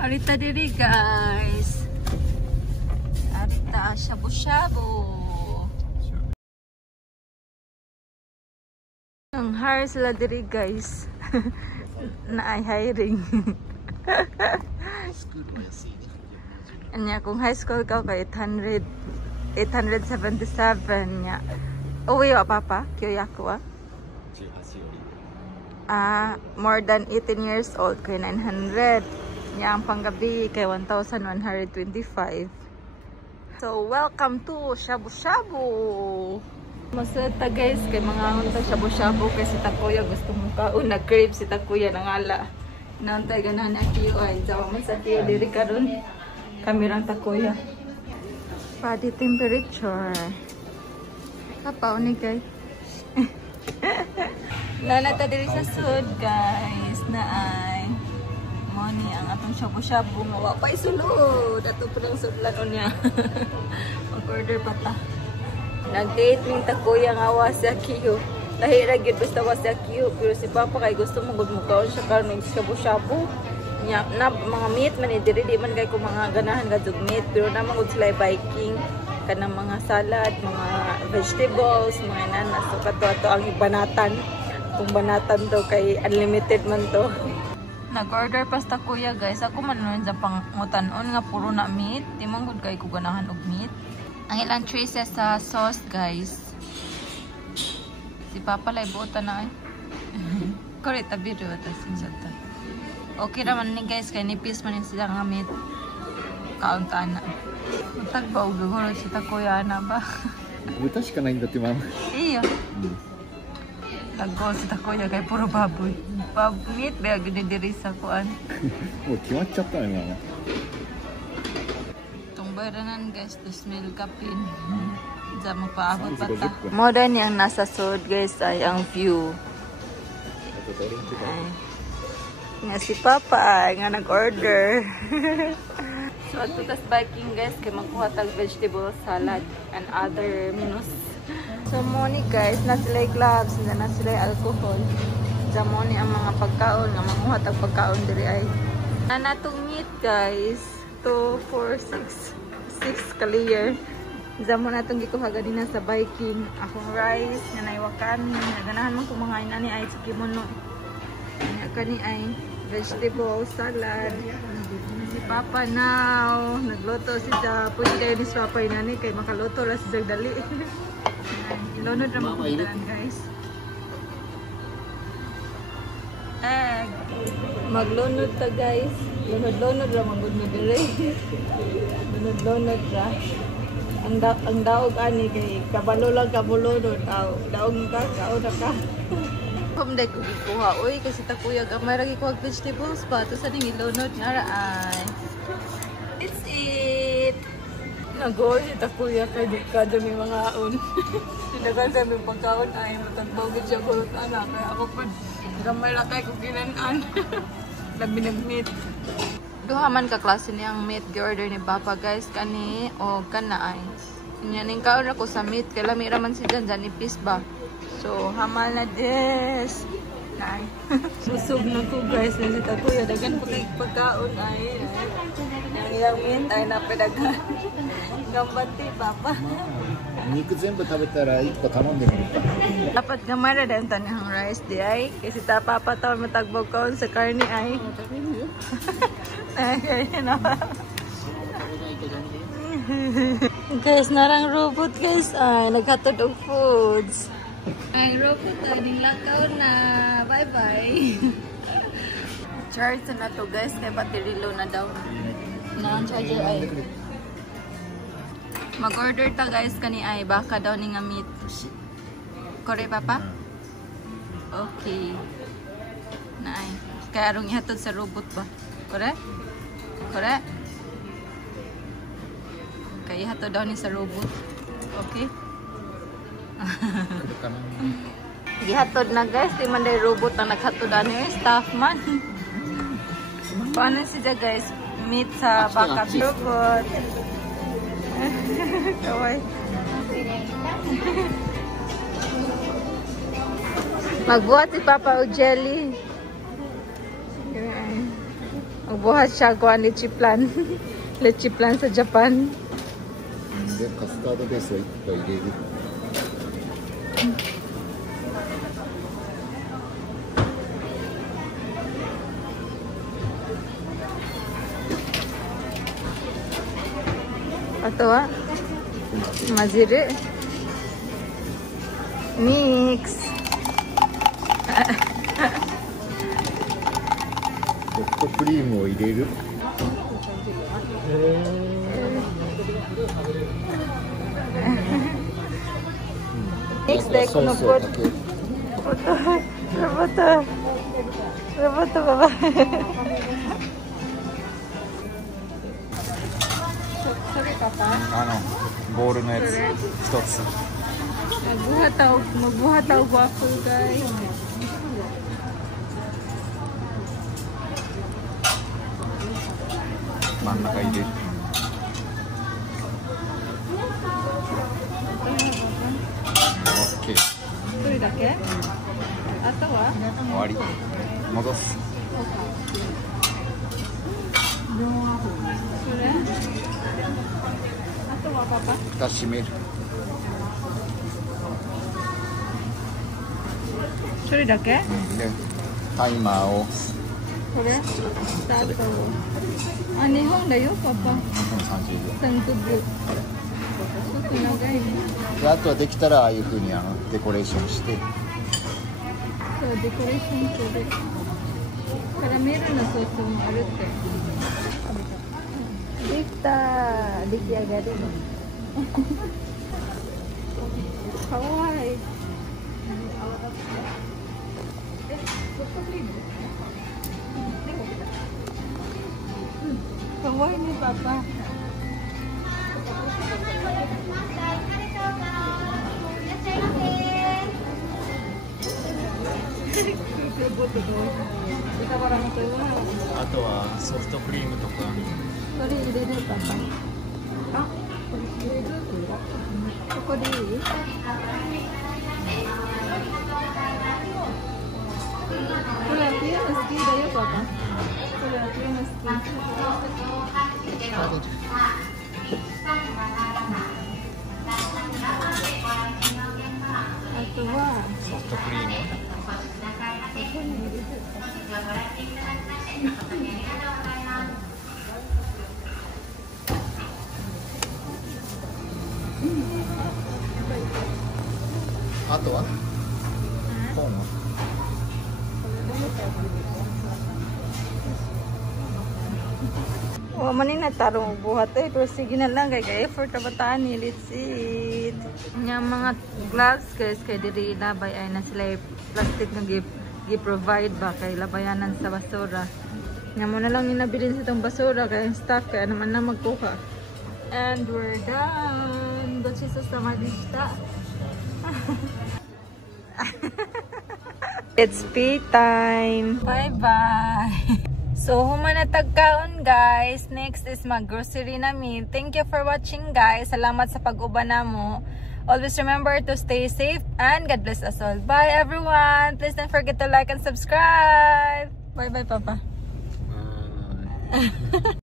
Arita diri guys. Arita shabu-shabu. Ang hire sila diri guys. Na ay hiring. Anya kung high school ka 877 nya. Uwi wa papa, Kyoyaku wa. More than 18 years old kay 900. Nya ang panggabi kay 1,125. So welcome to shabu-shabu. Masata guys kay mga unta shabu-shabu kay si Takuya gusto mo kaon nag-crave si Takuya nangala. Nantay ganahan na kiyo ay jawa man sa kiyo diri karon. Kamerang Takuya. Body temperature. Kapaw ni guys. Nanata diri sa sud guys na ay money ang atong shabu-shabu nga wa pay sulod ato pang sudlan unya. Mag-order pa ta. Nag-date ning Takuya nga wa sa kiyo. Lahira gyud basta wa sa kiyo pero si Papa kay gusto mo gud mo kaon siya karon ng shabu-shabu. Nya na mga meat man diri di man kay ko mga ganahan gadug meat pero naman gud sila Viking kanang mga salad, mga vegetables, mga nanas so kato ang banatan. Kung banatan to kay unlimited man to. Nag-order pa sa Takuya guys. Ako man nun sa pangutan-on nga puro na meat. Di man gud kay ko ganahan og meat. Ang ilang choices sa sauce guys. Si Papa lay buta na ay. Kore tabi ro ta sinjata. Okay naman ni guys kay nipis man sila nga meat. Kaunta na. Matagbaw guguro si Takuya na ba? Buta shika nai nda tte mama. Iyo. Nag-go si Takuya kay puro baboy. Meat ba gud diri sa kuan. Oh, kimatchatta na mama. Bayranan guys, to smell kapin. Diyan mo paabot pa ta. Modern yung nasa sud guys ay ang view. Ay. Nga si Papa ay nga nag-order. So ato tas biking guys kay magkuha tag vegetable salad and other menus. So money guys, na sila gloves, na sila alcohol. Diyan mo ni ang mga pagkaon nga manguha tag pagkaon diri ay. Anatong meat guys. 2, 4, 6 kaliyer. Diyan mo na itong gikuha ganina sa biking. Akong rice, nga naiwakan. Ganahan mo kumangain na ni ay sa kimono. Nga kani ay vegetable, salad. Si Papa now. Nagluto si siya. Pwede kayo ni Swapay na ni. Kaya makaluto lang si siya dali. Ilunod na mapuntaan guys. Egg. Maglunod ta guys. Lunod-lunod ra magud mi dire. Lunod-lunod ra. Ang daog ani kay kabalo lang kabulunod aw. Daog ka kaon ka. Kumday ko gikuha oy kasi Takuya gamay ra gikuha vegetables pa to sa ning ilunod na ra ay. It's it. Nagoy si Takuya kay di ka mi mga aon. Tinagan sa mi pagkaon ay matagbaw gid siya kulot ana kay ako pud gamay ra kay ko ginan-an. Labi nag-meat. Duha man ka klase niyang meat gi-order ni Papa guys kani o kana ay. Nya ning kaon ako sa meat kay lami ra man si Jan ipis ba. So hamal na des. Nay. Susog na ko guys na si Takuya dagan pa kay pagkaon ay. Ang ilang meat ay napadagan. Gambati Papa. 肉全部食べたら1個頼んでみるか。 Dapat gamay ra den tanihang rice di ay kasi ta Papa taon matagbaw kaon sa karne ay. Ay na. Guys, narang robot guys ay naghatod og foods. Ay robot din lakaw na. Bye bye. Charge na to guys kay battery low na daw. Na charger ay. Mag-order ta guys kani ay baka daw ni nga meat. Kore Papa? Okay. Naay. Kaya arong ihatod sa robot ba? Kore? Kore? Kaya ihatod daw ni sa robot. Okay? Gihatod na guys. Di man day robot na naghatod ano yung staff man. Paano siya guys? Meat sa baka robot. Kaway. Magbuhat si Papa o jelly. Magbuhat siya kuan leche plan. Leche plan sa Japan. でカスタードベースをいっぱい入れる。あとは混ぜる。ミックス。ソフトクリームを入れる。ミックスでこのポット。ロボットババ。それかpa? ボールのやつ一つ。Magbuhataw waffle guys. 真ん中入れる。オッケー。それだけ？あとは？終わり。戻す。それ？あとはパパ？蓋閉める。それだけ？で、タイマーを。これ？スタート。あ、2本だよパパ。2分30秒。3粒。ちょっと長いね。で、あとはできたらああいう風にデコレーションして。そうデコレーションする。カラメルのソースもあるって。できた。出来上がり。かわいい。かわいいねパパ。あとはソフトクリームとか。これ入れるパパ。あ、これ入れる？ここでいい？これはピアノ好きだよパパ。これはピアノ好き。あとはソフトクリーム。ここに入れる。あとはコーンはWala man na tarong buhat eh, pero sige na lang kay effort na bataan ni let's eat. Nya mga gloves guys kay diri labay ay na sila plastic nga gi-provide ba kay labayanan sa basura. Nya mo na lang yung nabilin sa itong basura kay stock kaya naman na magkuha. And we're done. Doon siya sa malista. It's pee time. Bye-bye. So, humanatag kaon guys. Next is mag-grocery namin. Thank you for watching guys. Salamat sa pag-uban namo. Always remember to stay safe and God bless us all. Bye everyone. Please don't forget to like and subscribe. Bye-bye, Papa.